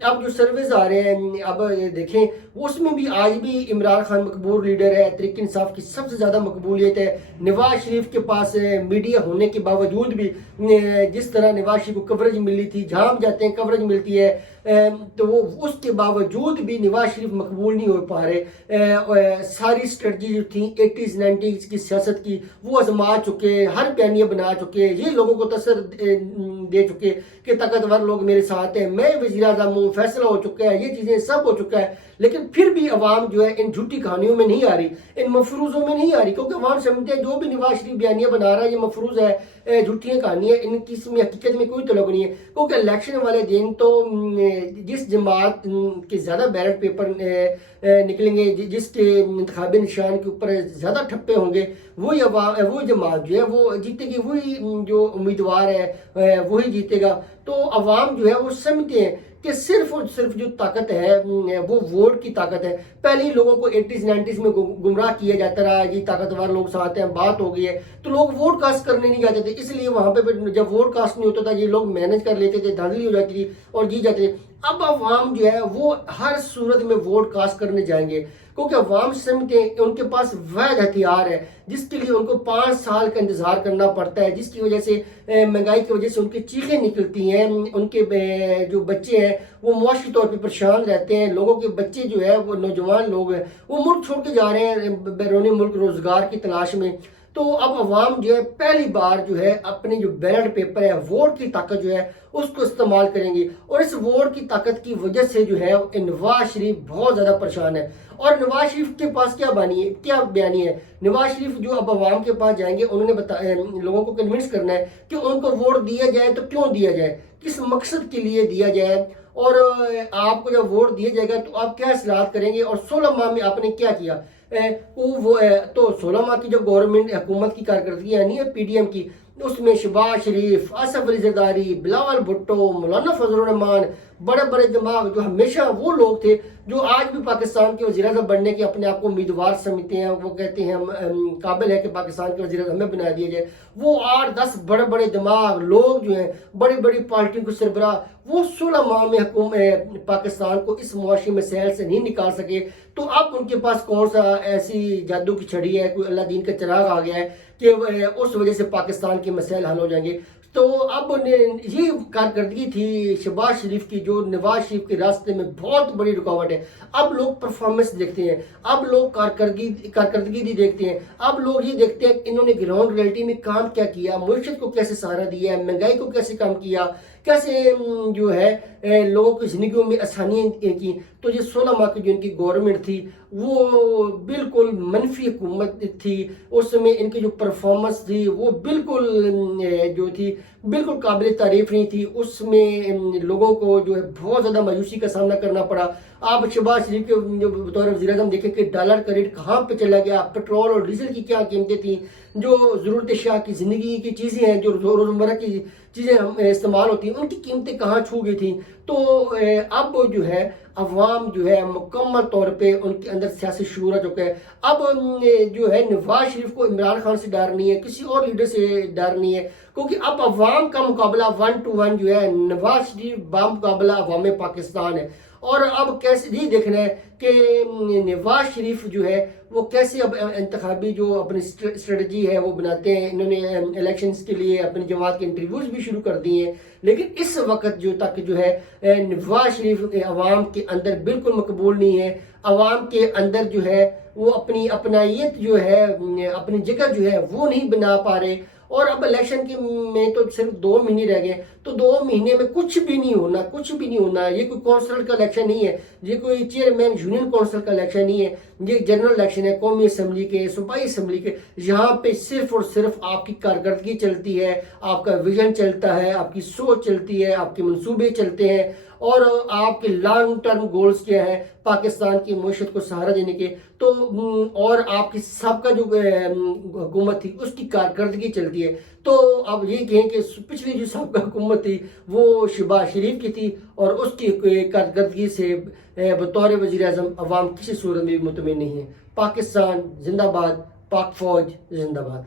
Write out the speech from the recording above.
اب جو سرویز آ رہے ہیں اب دیکھیں اس میں بھی آج بھی عمران خان مقبول لیڈر ہے، تحریک انصاف کی سب سے زیادہ مقبولیت ہے۔ نواز شریف کے پاس میڈیا ہونے کے باوجود بھی جس طرح نواز شریف کو کوریج ملی تھی، جہاں جاتے ہیں کوریج ملتی ہے، تو وہ اس کے باوجود بھی نواز شریف مقبول نہیں ہو پا رہے۔ ساری اسٹریٹجی جو تھی 80s 90s کی سیاست کی وہ آزما چکے، ہر بیانیہ بنا چکے، یہ لوگوں کو تاثر دے چکے کہ طاقتور لوگ میرے ساتھ ہیں، میں وزیر اعظم ہوں، فیصلہ ہو چکا ہے، یہ چیزیں سب ہو چکا ہے، لیکن پھر بھی عوام جو ہے ان جھوٹی کہانیوں میں نہیں آ رہی، ان مفروضوں میں نہیں آ رہی، کیونکہ عوام سمجھتے ہیں جو بھی نواز شریف بیانیہ بنا رہا ہے یہ مفروض ہے، جھوٹیاں کہانیاں، ان کی اس میں حقیقت میں کوئی تعلق نہیں ہے۔ کیونکہ الیکشن والے دن تو جس جماعت کے زیادہ بیلٹ پیپر نکلیں گے، جس کے انتخابی نشان کے اوپر زیادہ ٹھپے ہوں گے، وہی جماعت جو ہے وہ جیتے گی، وہی جو امیدوار ہے وہی جیتے گا۔ تو عوام جو ہے وہ سمجھتے ہیں کہ صرف اور صرف جو طاقت ہے وہ ووٹ کی طاقت ہے۔ پہلے ہی لوگوں کو 80s 90s میں گمراہ کیا جاتا رہا، یہ طاقتور لوگ ساتھ ہیں، بات ہو گئی ہے، تو لوگ ووٹ کاسٹ کرنے نہیں جاتے تھے، اس لیے وہاں پہ جب ووٹ کاسٹ نہیں ہوتا تھا یہ لوگ مینج کر لیتے تھے، دھاندلی ہو جاتی تھی اور جیت جاتے تھے۔ اب عوام جو ہے وہ ہر صورت میں ووٹ کاسٹ کرنے جائیں گے، کیونکہ عوام سمجھتے ہیں ان کے پاس واحد ہتھیار ہے جس کے لیے ان کو 5 سال کا انتظار کرنا پڑتا ہے، جس کی وجہ سے مہنگائی کی وجہ سے ان کی چیخیں نکلتی ہیں، ان کے جو بچے ہیں وہ معاشی طور پہ پریشان رہتے ہیں، لوگوں کے بچے جو ہے وہ نوجوان لوگ ہیں وہ ملک چھوڑ کے جا رہے ہیں بیرون ملک روزگار کی تلاش میں۔ تو اب عوام جو ہے پہلی بار جو ہے اپنی جو بیلٹ پیپر ہے، ووٹ کی طاقت جو ہے اس کو استعمال کریں گی، اور اس ووٹ کی طاقت کی وجہ سے جو ہے نواز شریف بہت زیادہ پریشان ہے۔ اور نواز شریف کے پاس کیا بیانی ہے، نواز شریف جو اب عوام کے پاس جائیں گے انہوں نے لوگوں کو کنونس کرنا ہے کہ ان کو ووٹ دیا جائے تو کیوں دیا جائے، کس مقصد کے لیے دیا جائے، اور آپ کو جب ووٹ دیا جائے گا تو آپ کیا اصلاحات کریں گے، اور 16 ماہ میں آپ نے کیا کیا۔ تو 16 ماہ کی جو گورنمنٹ حکومت کی کارکردگی یعنی ہے پی ڈی ایم کی، اس میں شہباز شریف، آصف علی زرداری، بلاول بھٹو، مولانا فضل الرحمان، بڑے بڑے دماغ جو ہمیشہ وہ لوگ تھے جو آج بھی پاکستان کے وزیر اعظم بننے کے اپنے آپ کو امیدوار سمجھتے ہیں، وہ کہتے ہیں ہم قابل ہے کہ پاکستان کے وزیر اعظم ہمیں بنا دیا جائے، وہ 8-10 بڑے بڑے دماغ لوگ جو ہیں بڑی بڑی پارٹیوں کے سربراہ، وہ 16 ماہ میں پاکستان کو اس معاشی مسائل سے نہیں نکال سکے۔ تو اب ان کے پاس کون سا ایسی جادو کی چھڑی ہے، کوئی اللہ دین کا چراغ آ گیا ہے کہ اس وجہ سے پاکستان کے مسائل حل ہو جائیں گے۔ تو اب یہ کارکردگی تھی شہباز شریف کی جو نواز شریف کے راستے میں بہت بڑی رکاوٹ ہے۔ اب لوگ پرفارمنس دیکھتے ہیں، اب لوگ کارکردگی بھی دیکھتے ہیں، اب لوگ یہ دیکھتے ہیں کہ انہوں نے گراؤنڈ ریئلٹی میں کام کیا کیا، معیشت کو کیسے سہارا دیا ہے، مہنگائی کو کیسے کم کیا، کیسے جو ہے لوگوں کی زندگیوں میں آسانیاں کی۔ تو یہ 16 ماہ کی جو ان کی گورنمنٹ تھی وہ بالکل منفی حکومت تھی، اس میں ان کی جو پرفارمنس تھی وہ بالکل جو تھی بالکل قابل تعریف نہیں تھی، اس میں لوگوں کو جو ہے بہت زیادہ مایوسی کا سامنا کرنا پڑا۔ آپ شہباز شریف کے بطور وزیر اعظم دیکھیں کہ ڈالر کا ریٹ کہاں پہ چلا گیا، پٹرول اور ڈیزل کی کیا قیمتیں تھیں، جو ضرورت شاہ کی زندگی کی چیزیں ہیں، جو روزمرہ کی چیزیں استعمال ہوتی ہیں، ان کی قیمتیں کہاں چھو گئی تھیں۔ تو اب جو ہے عوام جو ہے مکمل طور پہ ان کے اندر سیاسی شعور آ چکا ہے۔ اب جو ہے نواز شریف کو عمران خان سے ڈر نہیں ہے، کسی اور لیڈر سے ڈر نہیں ہے، کیونکہ اب عوام کا مقابلہ 1 to 1 جو ہے نواز شریف بمقابلہ عوام پاکستان ہے۔ اور اب کیسے یہ دیکھنا ہے کہ نواز شریف جو ہے وہ کیسے اب انتخابی جو اپنی اسٹریٹجی ہے وہ بناتے ہیں۔ انہوں نے الیکشنز کے لیے اپنی جماعت کے انٹرویوز بھی شروع کر دیے ہیں، لیکن اس وقت جو تک جو ہے نواز شریف عوام کے اندر بالکل مقبول نہیں ہے۔ عوام کے اندر جو ہے وہ اپنی اپنائیت جو ہے، اپنی جگہ جو ہے وہ نہیں بنا پا رہے۔ اور اب الیکشن میں تو صرف 2 مہینے رہ گئے، تو 2 مہینے میں کچھ بھی نہیں ہونا، یہ کوئی کونسل کا الیکشن نہیں ہے، یہ کوئی چیئرمین یونین کونسل کا الیکشن نہیں ہے، یہ جنرل الیکشن ہے قومی اسمبلی کے، صوبائی اسمبلی کے۔ یہاں پہ صرف اور صرف آپ کی کارکردگی چلتی ہے، آپ کا ویژن چلتا ہے، آپ کی سوچ چلتی ہے، آپ کے منصوبے چلتے ہیں، اور آپ کے لانگ ٹرم گولز کیا ہیں پاکستان کی معیشت کو سہارا دینے کے۔ تو اور آپ کی سابقہ جو حکومت تھی اس کی کارکردگی چلتی ہے۔ تو اب یہ کہیں کہ پچھلی جو سابقہ حکومت تھی وہ شہباز شریف کی تھی، اور اس کی کارکردگی سے بطور وزیر اعظم عوام کسی صورت میں بھی مطمئن نہیں ہے۔ پاکستان زندہ باد، پاک فوج زندہ باد۔